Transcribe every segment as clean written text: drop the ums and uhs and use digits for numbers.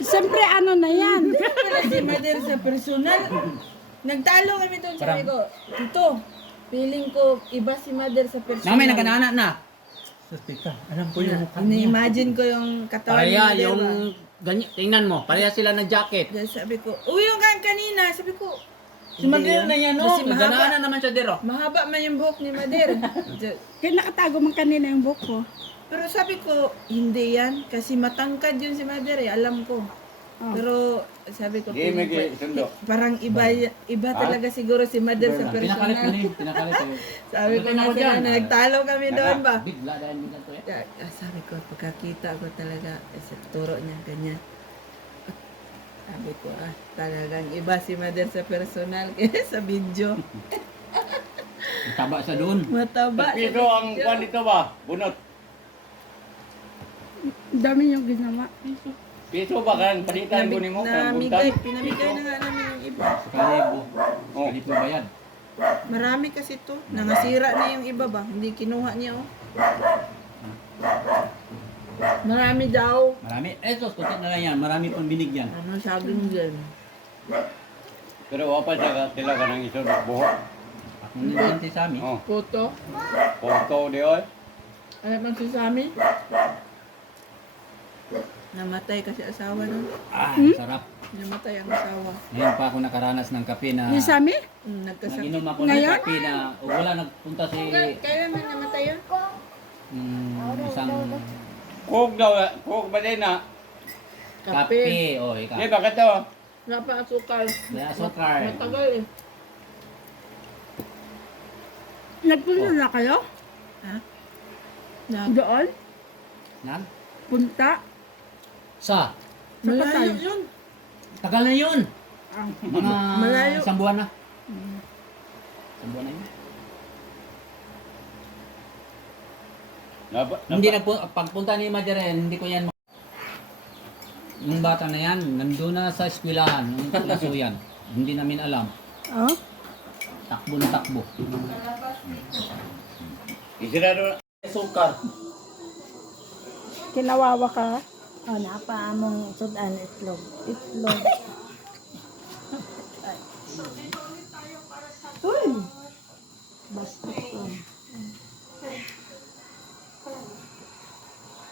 Siyempre, ano na yan? Wala si Mother sa personal. Nagtalo kami doon. Sabi ko, Tito, feeling ko iba si Mother sa personal. Namay nagkanana na. Teka, alam ko yung mukha niya. Ini-imagine ko yung katawan ni Pareha Mother. yung ba? ganyan, tingnan mo, pareha sila ng jacket. Dahil sabi ko, yung kanina, sabi ko, Si Mother na yan, no? Kasi mahaba. Nagkanana naman siya dero. mahaba man yung buhok ni Mother. Kaya nakatago man kanina yung buhok ko. Pero sabi ko, hindi yan. Kasi matangkad yun si Mother eh, alam ko. Oh. Pero sabi ko, Di, may sundo. parang iba talaga siguro si Mother sa Pinakalit personal. na rin, pinakalit. Sabi ko na sila, nagtalo kami doon ba? Bigla dahil nila to eh. Sabi ko, pagkakita ko talaga, sa turo niya, ganyan. Sabi ko, talagang iba si Mother sa personal kaya sa video. Taba siya doon. Mataba. Piso ang kwan dito ba? Bunot. Dami yung ginawa. Piso ba kan? Palitan ko ni mo kan buntan. Pinamigay na nga namin yung iba. Kalibo. Oh. Kalibo bayad. Marami kasi to. Nangasira na yung iba ba? Hindi kinuha niya oh. Marami daw. Marami. Eto, tutok na lang yan. Marami pang binigyan. Ano saging dyan? Pero wapa siya sila ka ng iso buhok. Ako na din si Sammy. Oh. Puto. Photo di oy. Ano man si Sammy? Namatay kasi asawa no? Sarap. Namatay ang asawa. Ngayon pa ako nakaranas ng kape na Yung Sami? Nagkasakit. nag-inom ako ng Ngayon? kape na wala nagpunta si Kailan man namatay yun? isang Coke daw, coke ba din na? kape. O, ikaw. Di bakit to? Wala pa asukal. May asukar. Matagal eh. Nagpunta na kayo? Ha? Na, Doon? Yan. Punta? Sa? malayo yun. Tagal na yun. Ah. Mga Malayo. isang buwan na. Isang buwan na yun. Hindi na po, pagpunta ni Maderen, hindi ko yan yung bata na yan, nandun na sa eskwelahan, yung klaso yan. Hindi namin alam. Oh? Takbo na takbo. Isirado na. Sukar. Kinawawa ka? Oh, napa among sudan itlog. Itlog. Basket ko.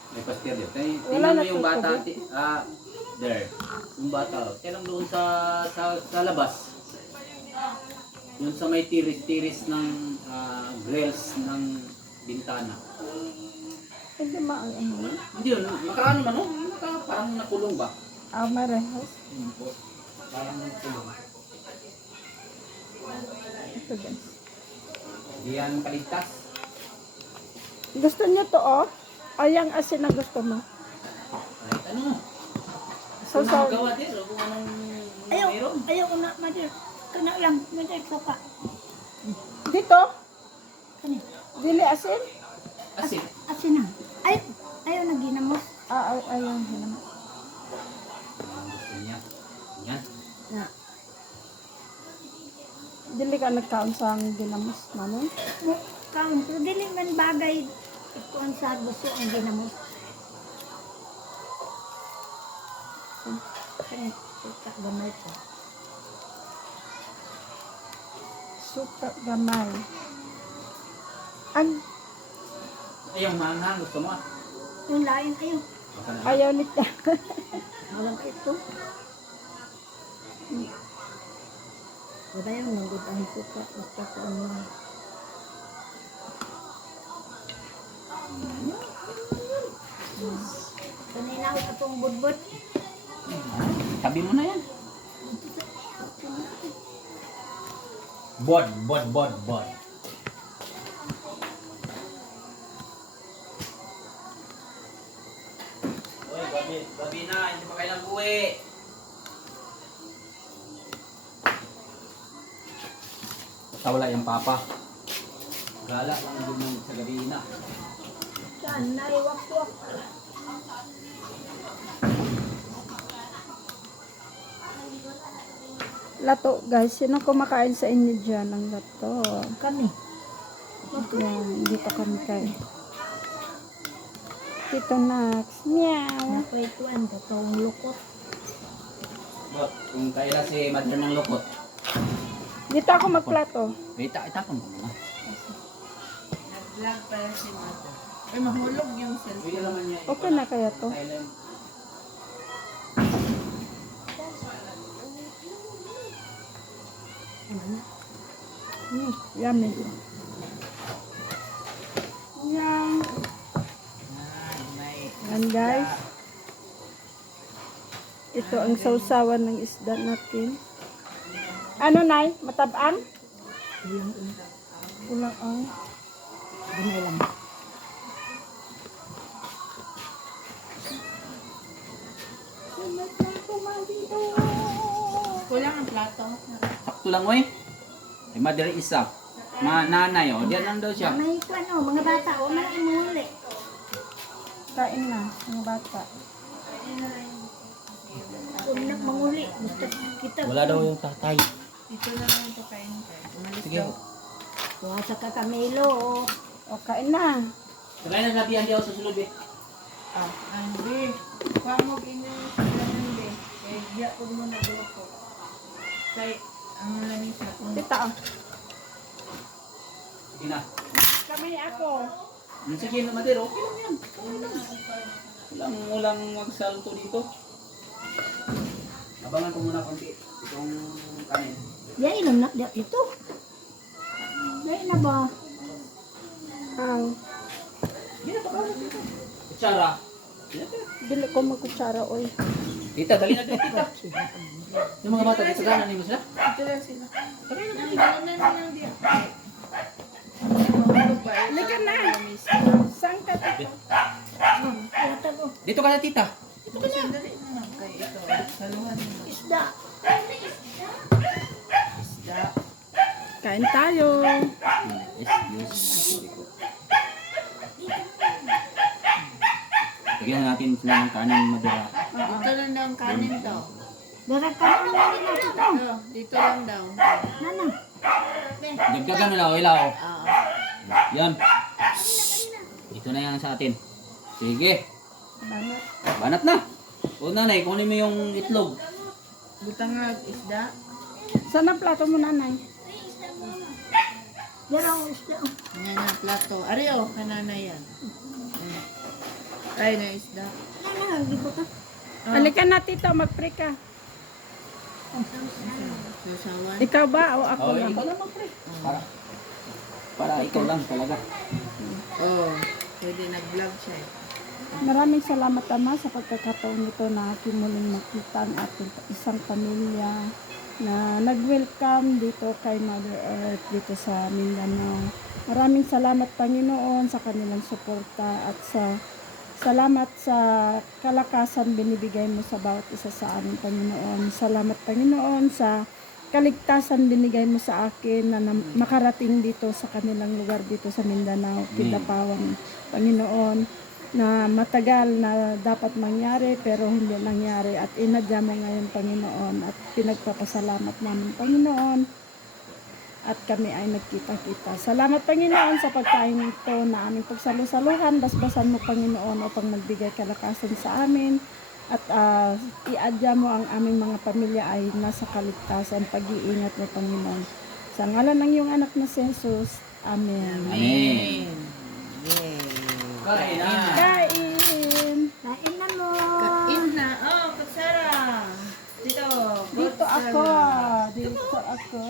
May pastir yun. Tingnan Wala mo na yung bata, tutubig. there. Yung bata, kailang doon sa labas. Yung sa may tiris-tiris ng grills ng bintana. Hindi maang ano. Hindi yun, nakaano man, no? Parang nakulong ba? Ah, marehas. Parang nakulong. Ito guys. Hindi yan makaligtas. Gusto niyo to oh? O yung asin na gusto mo? Kahit ano. So, Kung magawa din, o kung anong Ayaw, ayaw ko na, mother. Kana lang, mother, sopa. Dito? Kani, Dili asin? asin. asin na. Ayaw na ginamos. Ayun. Naman. Gusto niya. Yan. Na, Dili ka nagkaon sa ginamos namin? kaon, pero dili man bagay. Ikuan sa gusto ang ginamos. Kani, suka gamay ko. Suka gamay. Ang Ayaw manghang, gusto mo. Yung lain, ayaw. Baka na. ayaw nito. Walang ito. Wala yung nanggut ang suka. Basta ko ano. Kanina ako itong budbud. Tabi mo na yan. Bod. Oy, gabi na, hindi pa kailang uwi. Basta wala yung papa. Gala lang din sa gabi na. Saan? Naiwak-wak. Lato guys. Sino kumakain sa inyo dyan ng lato? Kami. Yan. Hindi pa kami kain. Tito Nax. Meow. Napaituan, totoong lukot. Bot, kung kailan si Mother ng lukot, Dito ako magplato. itapon ko muna. Nag-vlog pala si Mother. Ay, mahulog yung cellphone. Pwede naman niya. Okay na kaya to? Silent. Yummy. Yan. May Yan guys. Ito ang sausawan ng isda natin. Ano nay? Matabang? Kulang ang. Ganay lang. kulang ang plato. Sakto lang, oy. Ay, Mother isa. Nanay, oh. Diyan lang daw siya. May ano, mga bata, o malaki muli. Kain na, mga bata. Kung manguli, gusto kita. Wala daw yung tatay. Dito na lang ito kain. Umalis Sige. daw. Tuwa sa kakamelo. O, kain na. Sabay na labihan di ako sa sulod eh. Andi, pamog ina sa andi. Eh, diya po mo na ko. Kay, ang lamisa kung Tita, oh. Sige na. Kami ako. Sige na, Mother. Okay lang yan. Walang magsalto dito. Abangan ko muna konti. Itong kanin. Yan, inom na ito. Yan na ba? Ang. Kutsara. Dili ko magkutsara, oy. Tita, dali na dito, tita. Yung mga bata, dito gana mo sila? ito lang sila. Nang lang diya. Mahulog ba? Halika na. Saan ka, tita? Yata ko. Dito ka na, tita. Sandali na lang kay ito. Saluhan mo. Isda. Isda. Kain tayo. Yes. Lagyan natin sila ng kanin madura. Dito lang daw ang kanin daw. Darag ka na naman nila ito. Dito lang daw. Nana. Dagdagan mo lang, ilaw. Ah. Yan. Ito na yan sa atin. Sige. Banat. Banat na. O nanay, kunin mo yung itlog. Butang nga isda. Saan ang plato mo, nanay? Darang isda. Yan ang plato. Ariyo, kanana yan. Ay, na isda. Nana, di ko ka. Halika na, tito. Mag-pray ka. Susawan. Ikaw ba o ako Oh, lang? ikaw lang mag-pray. Para ikaw lang talaga. Oh, pwede nag-vlog siya eh. Maraming salamat, Ama, sa pagkakataon nito na aking muling makita ang ating isang pamilya na nag-welcome dito kay Mother Earth dito sa Mindanao. Maraming salamat, Panginoon, sa kanilang suporta at salamat sa kalakasan binibigay mo sa bawat isa sa amin, Panginoon. Salamat, Panginoon, sa kaligtasan binigay mo sa akin na makarating dito sa kanilang lugar dito sa Mindanao, Kidapawan, Panginoon, na matagal na dapat mangyari pero hindi nangyari at inadya mo ngayon, Panginoon, at pinagpapasalamat namin, Panginoon, at kami ay nagkita-kita. Salamat, Panginoon, sa pagkain ito na aming pagsalusaluhan. Basbasan mo, Panginoon, upang magbigay kalakasan sa amin at iadya mo ang aming mga pamilya ay nasa kaligtasan, pag-iingat mo, Panginoon. Sa ngalan ng iyong anak na si Jesus. Amen. Amen. Yay. Kain na. Kain! Kain na mo. Kain na. Oh, kutsara. Dito. Dito ako! Dito ako!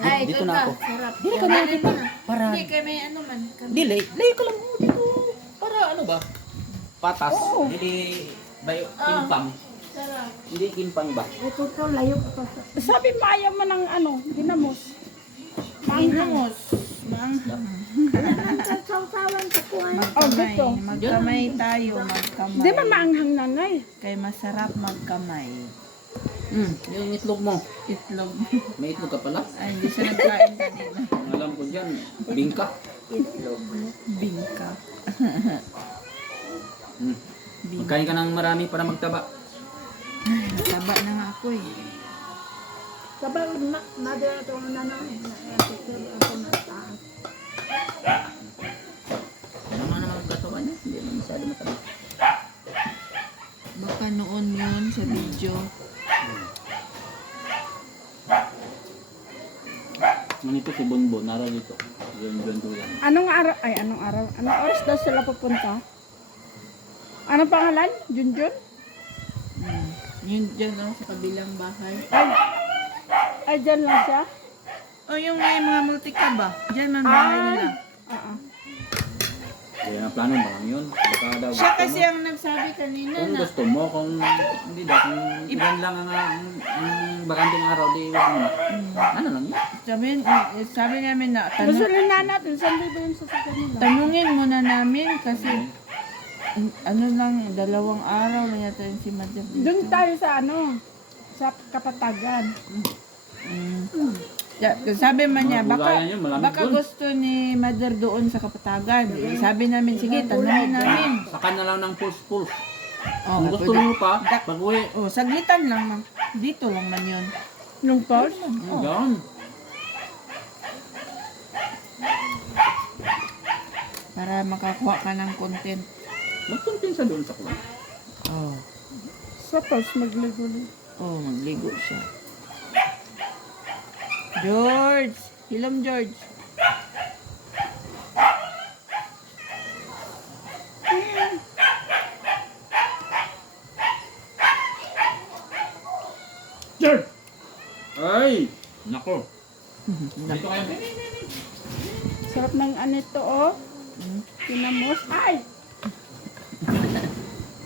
Ay, Dito ito na ka. ako. Sarap. Dili ka na, tita. Para. Hindi, kay may ano man. Dili. Lay ko lang mo dito. Para ano ba? Patas. Oo. Hindi bayo kimpang. Sarap. Hindi kimpang ba? Ito to, layo ko. Sabi mo ayaw mo ng ano, ginamos. Manghamos. Mangham. Ang sausawan sa kuwan. Oh, dito. Magkamay tayo. Magkamay. Di ba maanghang, nanay? Kay masarap magkamay. Yung itlog mo. Itlog. May itlog ka pala? Ay, hindi siya nagkain kanina. Ang alam ko dyan, bingka. Bingka. Magkain ka ng marami para magtaba. Nataba na nga ako eh. Sabay, mother ito na na. Ako na taas. Ano nga naman ang katawan niya? Hindi naman masyado mataba. Baka noon yun sa video. Manito si Bonbon, naro dito. Yun duyan. Anong araw? Ay, anong araw? Anong oras daw sila pupunta? Anong pangalan? Junjun? Yun dyan lang sa kabilang bahay. Ay, dyan lang siya? O yung may mga multika ba? Dyan man bahay nila. Oo. Kaya na plano ba lang yun? Baka daw Siya gusto kasi mo. ang nagsabi kanina Kung na gusto mo, kung hindi daw, kung ilan lang ang bakanting araw, di iwan mo. Ano lang yun? sabi namin na Gusto rin na natin, saan dito yung sasakyan nila? tanungin muna namin kasi ano lang, 2 araw na yata yung si Mother dito. Doon tayo sa ano, sa Kapatagan. Sabi man niya, Mga baka, gulayan yun, malamig baka dun. gusto ni Mother doon sa Kapatagan. Eh, sabi namin, sige, tanungin namin. Saka na lang ng pulse-pulse. Oh, Kung gusto pwede. mo pa, pag-uwi. Oh, saglitan lang man. Dito lang man yun. Yung pulse? Yan. Para makakuha ka ng content. Magkumpinsa doon sa kuwan. Oh, Sa pulse, magligo. magligo siya. George! Hilom, George. Sir! Ay! Nako. Dito kayo. Sarap ng anito, oh. Pinamos. Ay!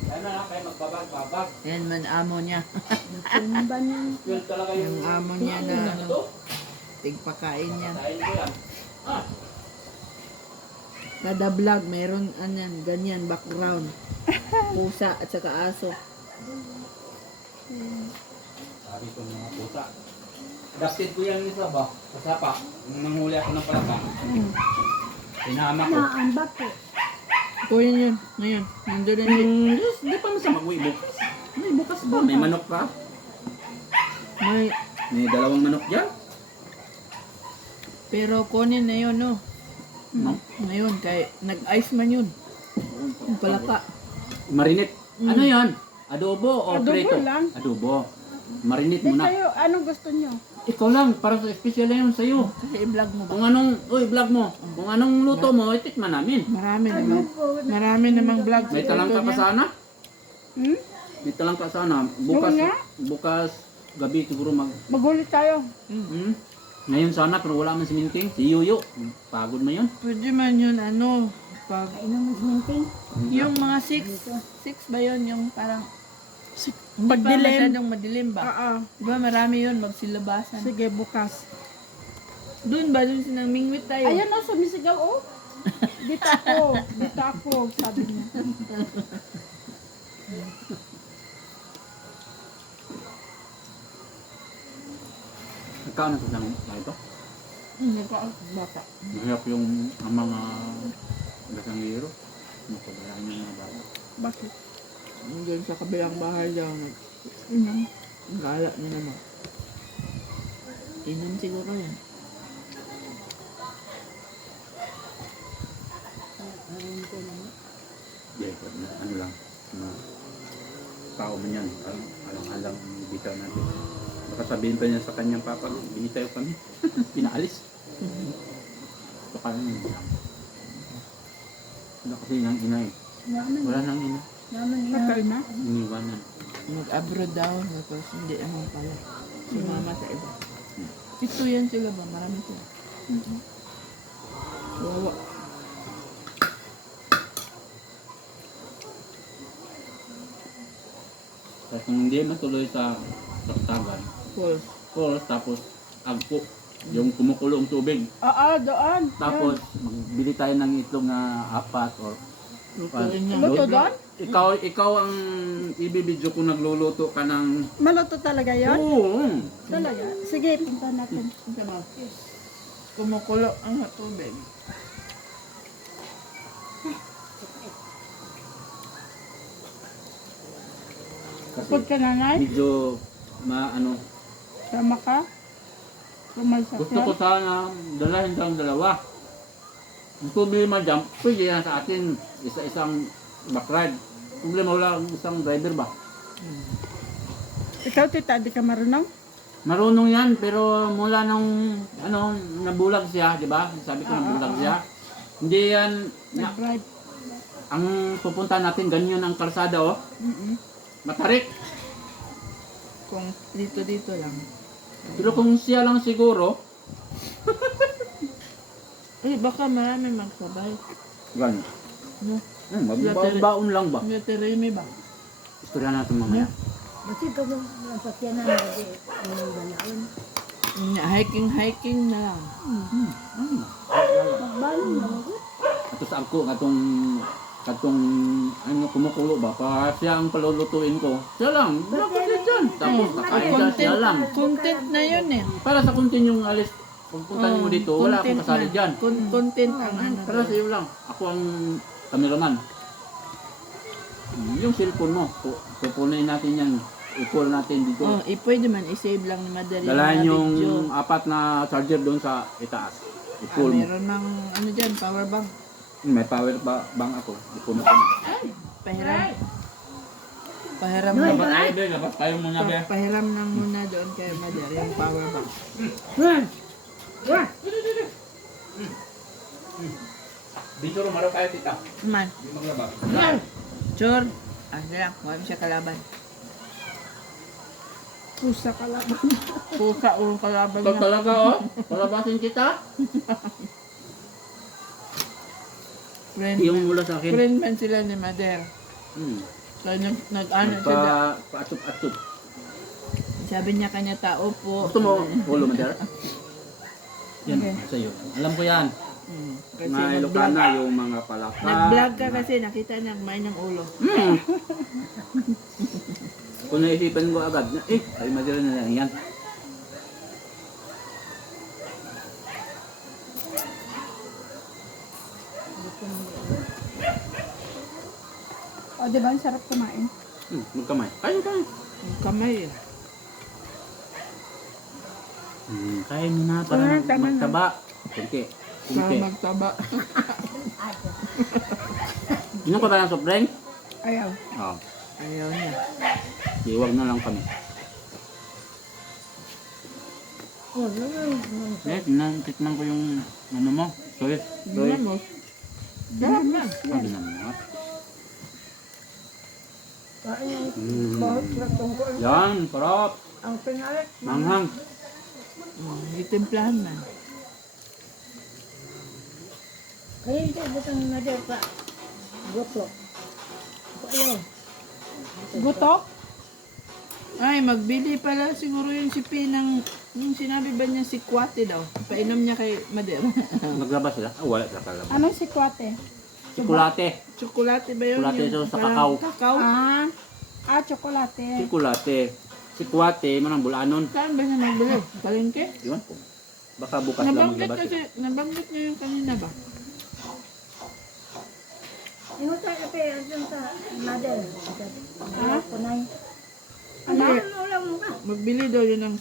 Kaya na lang kayo magbabag-babag. Yan man amo niya. Ano ba niya? Yun talaga Yung amo niya na Ano to? tigpakain niya. Dahil ko yan. Kada vlog, meron ganyan, background. Pusa at saka aso. Sabi ko mga pusa. Adapted ko yan isa ba? Kasapa. Nung nanghuli ako ng palaka. Sinama ko. Naambak po. Kuya yun, ngayon. Nandun rin yun. Yes, di pa masama ko bukas. May bukas pa. May manok pa. May, May 2 manok dyan. pero kunin na yun, no? No? Ngayon, kay nag-ice man yun. Yung palaka. Marinate. Ano yan? Adobo o Adobo prito? lang. Adobo. Marinate Di muna. kayo, anong gusto nyo? Ikaw lang, para sa special na yun sa'yo. Kasi i-vlog mo ba? Kung anong, vlog mo. Kung anong luto mo, itikman namin. Marami namang vlog. May talangka pa sana? Hmm? May talangka sana. Bukas, Oo nga. bukas gabi siguro Magulit tayo. Ngayon sana, pero wala man si Minting. Si Yuyo. Pagod na yun. Pwede man yun, ano, pag, Minting. yung mga 6 ba yun, yung parang, hindi pa Pagdilim. masyadong madilim ba? Oo. Diba marami yun, magsilabasan. Sige, bukas. Doon ba, doon sinamingwit tayo? Ayan o, sumisigaw o. Dito ako. Dito ako, sabi niya. Ikaw na lang ito. Bata. Mahirap yung ang mga gasangiro. Mapabayaan yung mga bata. Bakit? Diyan sa kabilang bahay dyan, Inom. ang gala niya naman. Inom siguro yan. Yeah, ano lang. Mga tao man yan. Alang-alang ang bitaw natin. Baka sabihin pa niya sa kanyang papa, binitayo kami. Pinaalis. Baka lang lang. Wala kasi nang ina eh. Wala nang ina. Patay na. Iniwanan. Mag-abroad daw, tapos hindi naman pala. Sumama sa iba. Ito yan sila ba? Marami sila. Wawa. Tapos kung hindi matuloy sa taktagan, False. falls, tapos agpo. Yung kumukulong tubig. Oo, doon. Tapos magbili tayo ng itlog na 4 or Lutuin niya. Luto doon? ikaw ang ibibidyo kung nagluluto ka ng Maluto talaga yun? Oo. Talaga? Sige, punta natin. Kumukulo ang tubig. Kasi Pagod ka nanay? medyo maano, Sama ka? Kung may gusto ko sakyan? sana dalahin kang 2. Ang problema dyan, pwede yan sa atin isa-isang backride. Problema wala ang isang driver ba? Ikaw, tita, di ka marunong? Marunong yan, pero mula nung nabulag siya, di ba? Sabi ko nabulag siya. Hindi yan, Nag-drive. ang pupunta natin, ganyan ang kalsada, oh. Matarik. Kung dito lang. Pero kung siya lang siguro, Baka marami magsabay. ganyan. No? Magbaon lang ba? Hindi tirimi ba? Istorya natin mamaya. Kasi kung ang sakyanan na ang balaon. Hiking na lang. Magbalon na ako. Ito sa ako, katong kumukulo ba? Pa siya ang palulutuin ko. Siya lang, dapat siya dyan. Tapos nakain siya lang. Content na yun eh. Para sa content yung alis, pagpunta mo dito, wala akong kasali dyan. Content ang ano. Para sa iyo lang, ako ang cameraman. Yung cellphone mo, pupunin natin yan. I-call natin dito. Pwede man, i-save lang ni Madari Dalayan mga yung video. 4 na charger doon sa itaas. I-pull mo. Meron ng ano dyan, power bank. May power bank ako. I-pull natin. Pahiram Dapat tayo din, dapat tayo muna be. Pahiram lang muna doon kay Madari yung power bank. Dito rumaro tayo tita. Man, Hindi maglaba. sure. Lang, wala siya kalaban. Pusa ka lang. Pusa o kalaban Ito niya. talaga oh. Palabasin kita. Friend, Yung mula sa akin. friend man sila ni Mader. So, nag-ano siya. Paatup. Sabi niya kanya tao po. Gusto mo ulo madar? Yan, sa'yo. Alam ko yan. Kasi Mga nag-vlog. Ilocana, yung mga palaka. Nag-vlog ka kasi nakita niya may ng ulo. Kung naisipan ko agad, ay madara na lang yan. O, di ba? Ang sarap kumain. Magkamay. Kain. Yung kamay eh. Kain mo na para Tama na. magtaba. Kunti. Para magtaba. Inom ka ba ng soft drink? Ayaw. Oo. Ayaw niya. Iwag na lang kami. Tikman ko yung ano mo. Sorry. Tingnan mo. Sarap na. Sabi na mo. Kain yung bahot na tungkol. Yan, sarap. Ang pinalit. Manghang. Itimplahan man. Kaya hindi butang ni Mader pa. Goplok. Ayaw. Gutok? Ay, magbili pala siguro yung si P ng, yung sinabi ba niya si Kwate daw. Painom niya kay Mader. Naglabas sila? Ah, wala sa kalabas. Anong si Kwate? Chocolate. Tsokolate ba yun? Tsokolate Yung sa parang kakao. Kakao? Tsokolate. Chocolate. Si Kuwate, manang bulanon. Saan ba siya nagbili? Palengke? Iwan ko. Baka bukas lang Nabanggit maglabas. kasi, nabanggit niya yung kanina ba? Ingo tayo ate, andun sa Mader. Ah, kunay. Ano? Wala mo ka. Magbili daw yun ng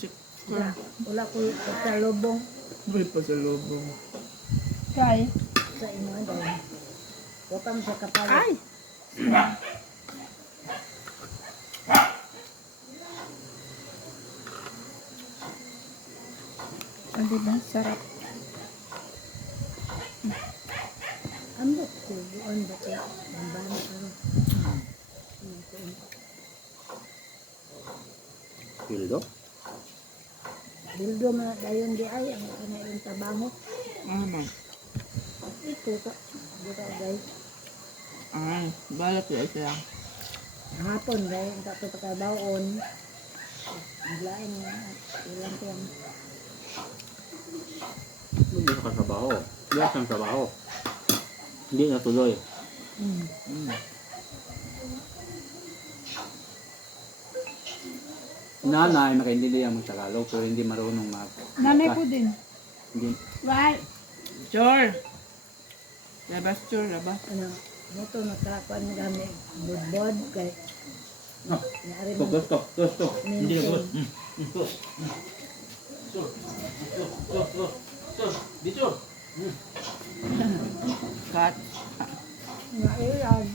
Wala ko sa lubong. May pasalubong. Kay? Sa imo dahil. Huwag kami sa kapalit. Ay! O, diba? Sarap. Ambot ko, buon ba ko? Bambana ko rin. Pildo? Bildo man dayon di ay ang kanay tabango. Mama. Ito ka. Dito guys. Ay, balak ya siya. Hapon guys, ang tapos pagkabaon. Biglain nga. Ilang ko yan. Hindi ka trabaho. Wala kang trabaho. Hindi natuloy. Nanay, makaintindi ang mag-Tagalog pero hindi marunong mag... Nanay ko din. Hindi. Right. Chor! Labas, Chor, labas. Ano, moto nakakuan na kami. Budbod kay. No. Naari Stop, mo. stop. Hindi na gawin. Dito. Cut. Nairag.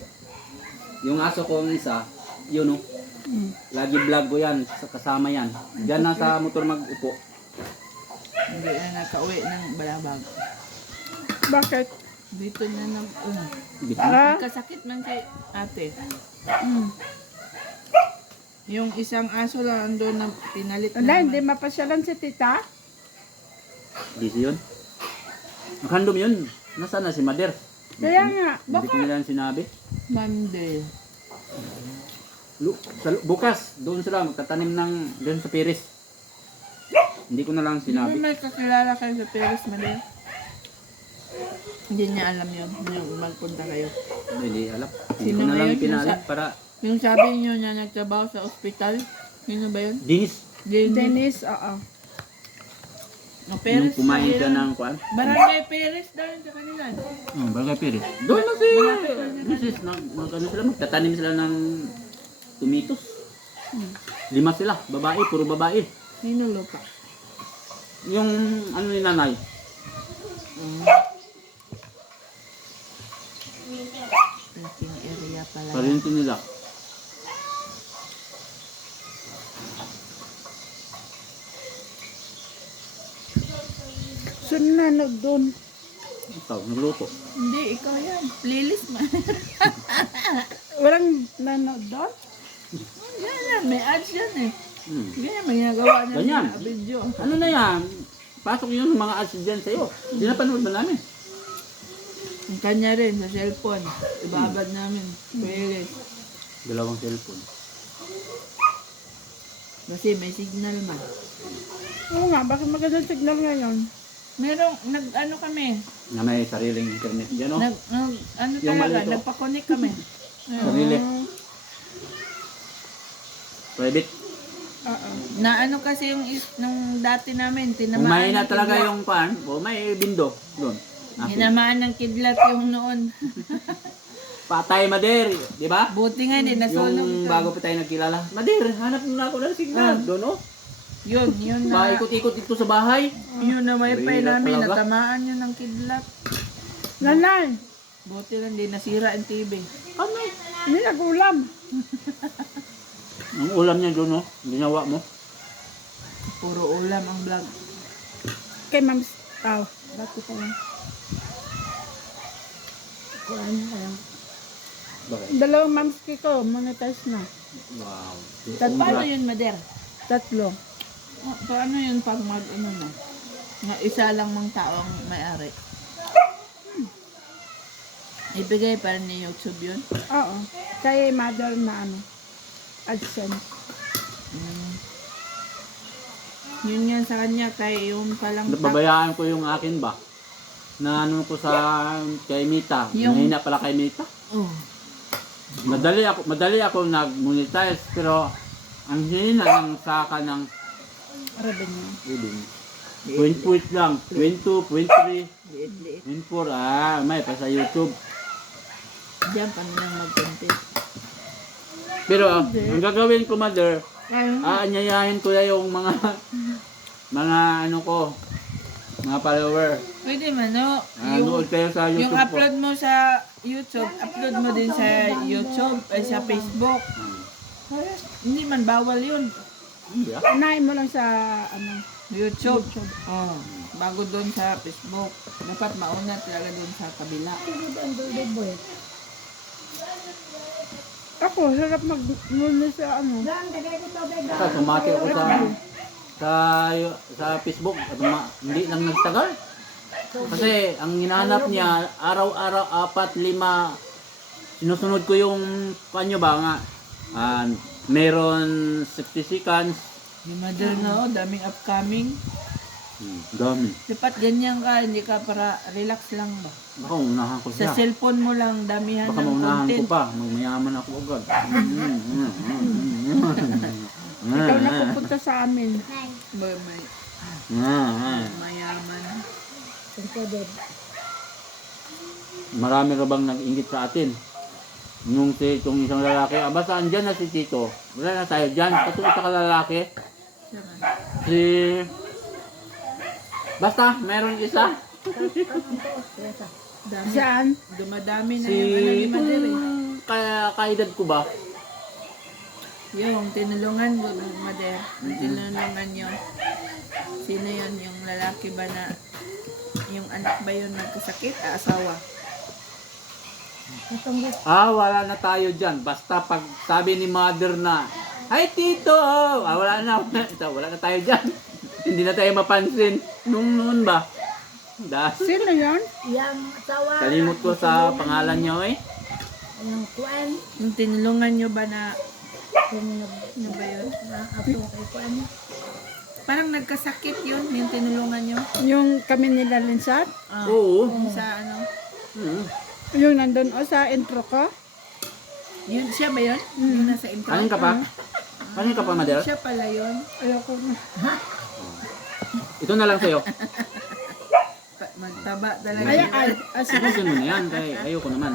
Yung aso ko ang isa, yun o. Lagi vlog ko yan, kasama yan. Diyan na sa motor mag-upo. Hindi na nakauwi ng balabag. Bakit? Dito na Dito. Para? kasakit man kay ate. Mm. Yung isang aso lang andun na pinalit na Wala, naman. hindi mapasyalan si tita. Busy yun. Nakandom yun. Nasaan na si Mader? Kaya nga, Hindi ko nila sinabi. Monday. Bukas, doon sila magtatanim ng doon sa Piris. Hindi ko na lang Hindi sinabi. may kakilala kayo sa Paris, Maria. Hindi niya alam yun. Yung magpunta kayo. Hindi alam. Hindi Sino ko na ba lang yun? pinalam para Yung sabi niyo niya nagtrabaho sa ospital. Sino ba yun? Dinis. Dennis, oo. O, Yung Paris. kumain siya Maria. ng kuan. Barangay Paris daw yun sa kanila. Barangay Piris. Doon na si Mrs. Ano sila, magtatanim sila ng tomatos. 5 sila, babae, puro babae. Sino lupa? Yung ano ni nanay. Parking area pala. Parinto nila. Sunanog doon. Ikaw, nagluto. Hindi, ikaw yan. Playlist mo. Walang nanood doon? Yan yan, may ads yan eh. Hmm. Ganyan, may ginagawa niya Ganyan. na video. Ano na yan? Pasok yun ng mga ads dyan sa'yo. Pinapanood ba namin? Ang kanya rin, sa cellphone. Ibabad namin. Playlist. 2 cellphone. Kasi may signal man. Oo nga, bakit magandang signal ngayon? Merong, ano kami, Na may sariling internet dyan, oh. ano Yung talaga, malito. nagpa-connect kami. Ayun. Sarili. Private. Oo. Na ano kasi yung nung dati namin, Kung tinamaan may na ng talaga kidlat. yung pan, o may bindo. Doon. Akin. Tinamaan ng kidlat yung noon. Patay, Mader. Di ba? Buti nga hindi nasunog. Yung bago pa tayo nagkilala. Mader, hanap muna ako ng signal. Doon, oh. Yun na. Paikot-ikot dito sa bahay. Yun na wifi Mahirap namin, talaga. natamaan yun ng kidlat. Nanay, Buti lang, di nasira ang TV. Ano? hindi nag-ulam. Ang ulam niya doon, oh. Ginawa mo. Puro ulam ang vlog. Kay Ma'am Tao. Bakit pa yan? Kuhaan ayan. Bakit? 2 Ma'am ko, monetize na. Wow. Paano yun, Mader? 3. Paano yun pag ano na? Nga isa lang mang tao ang may-ari. Ibigay pa rin ni YouTube yun? Oo. Kay mother na ano. AdSense. Yun yan sa kanya, kay yung palang Napabayaan ko yung akin ba? Na ano ko sa kay Mita. Yung- Mahina pala kay Mita. Oh. Madali ako nag-monetize pero ang hina ng saka ng Revenue. ilin. 20 lang, 22, 23, Liit-liit. 24, may pa sa YouTube. Diyan kami nang mag-content. Pero ang gagawin ko, Mother, Ayun. aanyayahin ko na yung mga ano ko, mga follower. Pwede man, no? Nood kayo sa Yung YouTube ko. upload mo sa YouTube, upload mo din sa YouTube, ay sa Facebook. Hindi man bawal yun. Hindi ah. Unahin mo lang sa ano. YouTube. Oh, bago doon sa Facebook. Dapat mauna talaga doon sa kabila. Ako, harap mag-muna sa ano. Sa sumati ako sa Facebook at hindi lang nagtagal. Kasi ang hinahanap niya araw-araw 4, 5 sinusunod ko yung panyo ba nga meron 60 seconds. Yung mother na, oh, daming upcoming. Dami. Dapat ganyan ka, hindi ka para relax lang ba? Baka maunahan ko Sa siya. cellphone mo lang, damihan Baka ng maunahan ko content. pa. Magmayaman ako agad. Ikaw na pupunta sa amin. May mayaman. Marami ka bang nag-ingit sa atin? Itong isang lalaki, basta andyan na si Tito. Wala na tayo dyan. Katong isa ka lalaki. Si... Basta, meron isa. Dami. Saan? Dumadami na Si... yung ano ni mother eh. Kaedad ko ba? Yung tinulungan ko, Mother. Yung tinulungan nyo. Sino yun? Yung lalaki ba na, yung anak ba yun nagkasakit? Asawa. Katong Wala na tayo dyan. Basta pag sabi ni mother na, "Ay, tito!" Wala na. Wala na tayo dyan. Hindi na tayo mapansin. Noon ba? Sino yun? yang asawa. Kalimut ko sa pangalan niyo eh. Yung kuan. Yung tinulungan nyo ba na, Yung ano ba yun? ato kay kuan. Parang nagkasakit yun, yung tinulungan nyo. Yung kami nila Linsat? Ah, Oo. sa ano? Hmm. Yung nandun o sa intro ko? Yun, siya ba yun? Yung nasa intro? Kanin ka pa? Kanin ka pa, mother? Siya pala yun. Ayoko na. Ito na lang sa'yo. Magtaba talaga Ay, yun. ay, Subukin mo na yan. Kaya ayoko naman.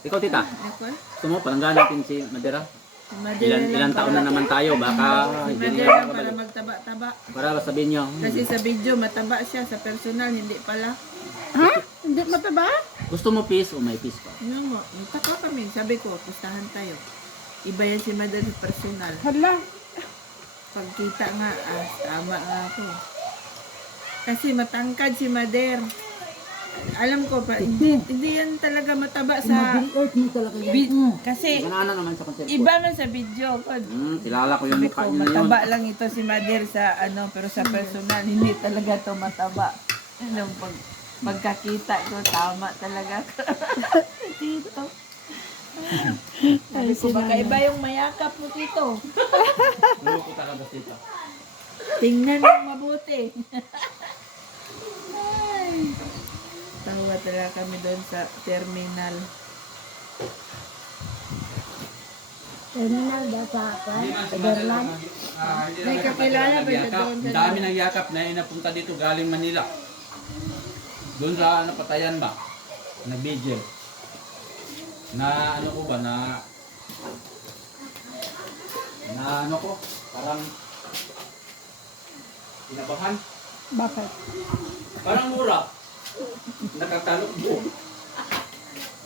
Ikaw, tita. Nicole? Gusto mo, palanggan natin si Madera. Si Madera lang Ilan taon na para- naman tayo. Baka Si hindi Madera na lang para makabalik. magtaba-taba. Para sabihin niyo. Kasi sa video, mataba siya. Sa personal, hindi pala. Ha? Hindi mataba? Gusto mo peace o may peace pa? Yun mo, nagtaka kami. Sabi ko, pustahan tayo. Iba yan si Madera sa personal. Hala. Pagkita nga, tama nga ako. Kasi matangkad si Mader. Alam ko pa, hindi yan talaga mataba sa Earth mo talaga yan. kasi Ganaan naman sa concert ko. iba man sa video. Kilala ko yung Sabi mukha ko, niya na yun. mataba lang ito si Mader sa ano, pero sa personal, hindi talaga to mataba. Ano, pagkakita ko, tama talaga. Tito. Sabi ko, baka iba yung mayakap mo, Tito. Luloko talaga dito. Tingnan mo mabuti. Ay. Tawa talaga kami doon sa terminal. Terminal da sa kuan. Ederland. May kakilala ba siya doon? Ang dami ng yakap na inapunta dito galing Manila. Doon sa napatayan ba? Na vigil. Na ano ko ba na ano ko parang inabahan. Bakit? Parang mura. Nakatalok mo.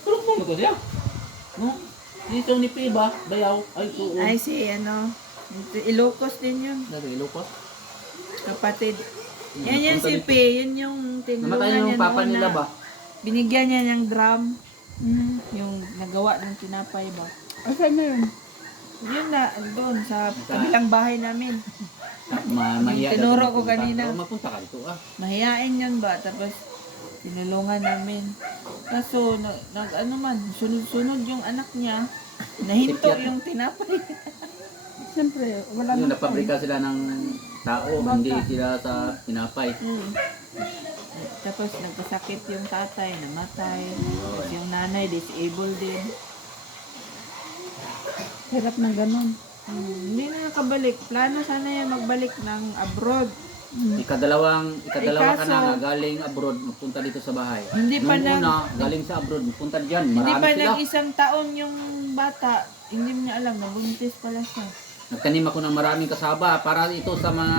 Tulog mo ko siya. No? Dito ni Piba, bayaw. Ay, oo. Ay, si ano, Ilocos din yun. Dito, Ilocos. Kapatid. Yan yun si P. Yun yung tinulungan Namatay niya yung papa noon nila na ba? binigyan niya ng drum. Yung nagawa ng tinapay ba. Asan na yun? Yun na, doon sa kabilang bahay namin. Mahiya Tinuro ko kanina. Mapunta ka dito ah. Mahiyain yun ba? Tapos, tinulungan namin. Kaso, ano man, sunod-sunod yung anak niya. Nahinto Sipyat. yung tinapay. Siyempre, wala Yung na napabrika sila ng tao, hindi sila sa tinapay. Tapos, nagkasakit yung tatay, namatay. Tapos yung nanay, disabled din. Hirap na ganun. Hindi na nakabalik. Plano sana yan magbalik ng abroad. Ikadalawa ka kaso, na nga galing abroad, magpunta dito sa bahay. Hindi pa Nung nang- una, galing sa abroad, magpunta dyan. Hindi Marami pa sila. nang isang taon yung bata. Hindi mo niya alam, nabuntis pala siya. Nagtanim ako ng maraming kasaba para ito sa mga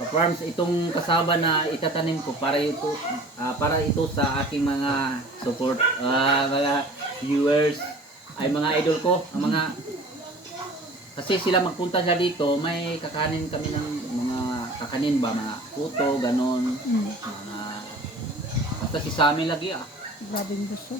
farms, itong kasaba na itatanim ko para ito sa aking mga support, mga viewers, ay mga idol ko, ang mga kasi sila magpunta sila dito, may kakanin kami ng mga kakanin ba, mga puto, ganon, mga basta si Sammy lagi ah. Grabing gusto.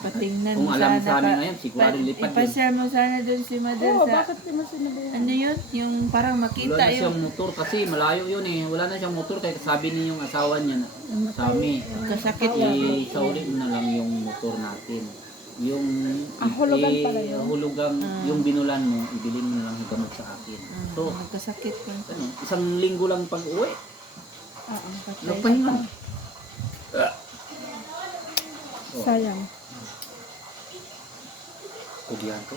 Patingnan Kung mo alam sana sa amin ngayon, sigurado lipat yun. ipashare mo sana dun si Mother Oo, sa... bakit di mo sinabihan? Ano yun? Yung parang Wala makita na yung... siyang motor kasi malayo yun eh. Wala na siyang motor kaya sabi niya yung asawa niya na Sammy, Kasakit lang. isauli mo na lang yung motor natin. Yung Hulugan pala yun. hulugang yung binulan mo, ibili mo na lang yung gamot sa akin. So, Nagkasakit ko. ano, isang linggo lang pag uwi, Patay. nagpahinga. Sayang. Kudiyan ko.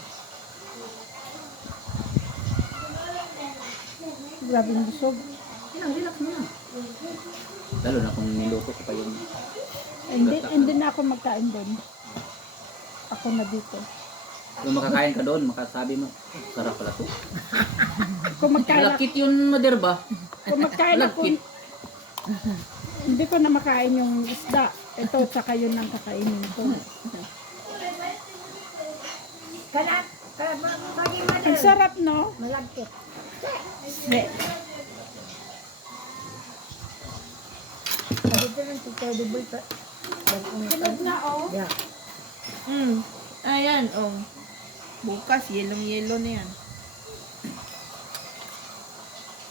Grabing busog. Lalo na kung niluto ko pa yung Hindi na ako magkain doon. Ako na dito. kung makakain ka doon, makasabi mo, sarap pala to. Kung magkain, Malakit yun, mother ba? kung magkain ako, Malakit. hindi ko na makain yung isda. Ito, tsaka yun ang kakainin ko. Kanat, Pagi Ang mother. sarap, no? Malagkit. Dito lang tito double pa. Sunod na, oh. Yeah. Ayan, oh. Bukas, yellow na yan.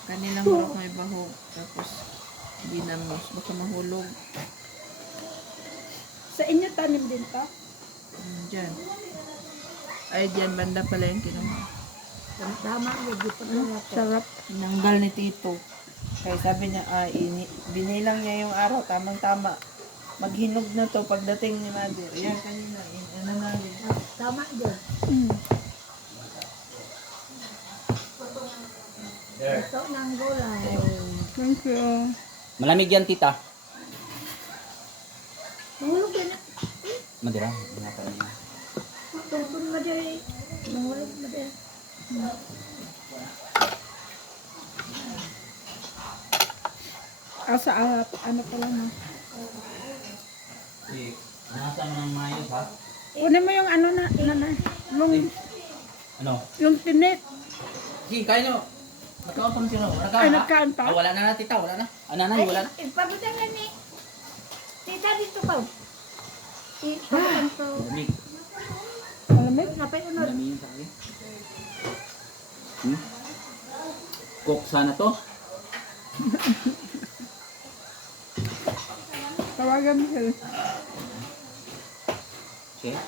Kanilang hurok may bahog. Tapos, dinamos. Baka mahulog. Sa inyo tanim din to? Diyan. Ay, diyan. Banda pala yung kinuha. Tama yun. Di pa na ako. Sarap. Nanggal ni Tito. Kaya sabi niya, binilang niya yung araw. Tamang-tama. Maghinog na to pagdating ni Mother. Yan, kanina. Ano namin. Tama yun. Mm. Ito ng gulay. Thank you. Malamig yan, tita. Mahulog yan. Madira. Binata niya. Tungkol mo dyan. Mahulog mo dyan. Sa ano pala, no? Nasa mo ng mayos, ha? Kunin mo yung ano na, Ano? yung tinit. Sige, kain nyo. Nagkaon pa mo sino? Ay, nagkaan pa? Wala na, tita. Wala na. Nanay, wala na. Ipabutang na ni. Tita dito pa. Ipabutang to. Malamig. Malamig? Napay unod. Malamig yung sa akin. Cook sana to. Tawagan mo sila. Okay.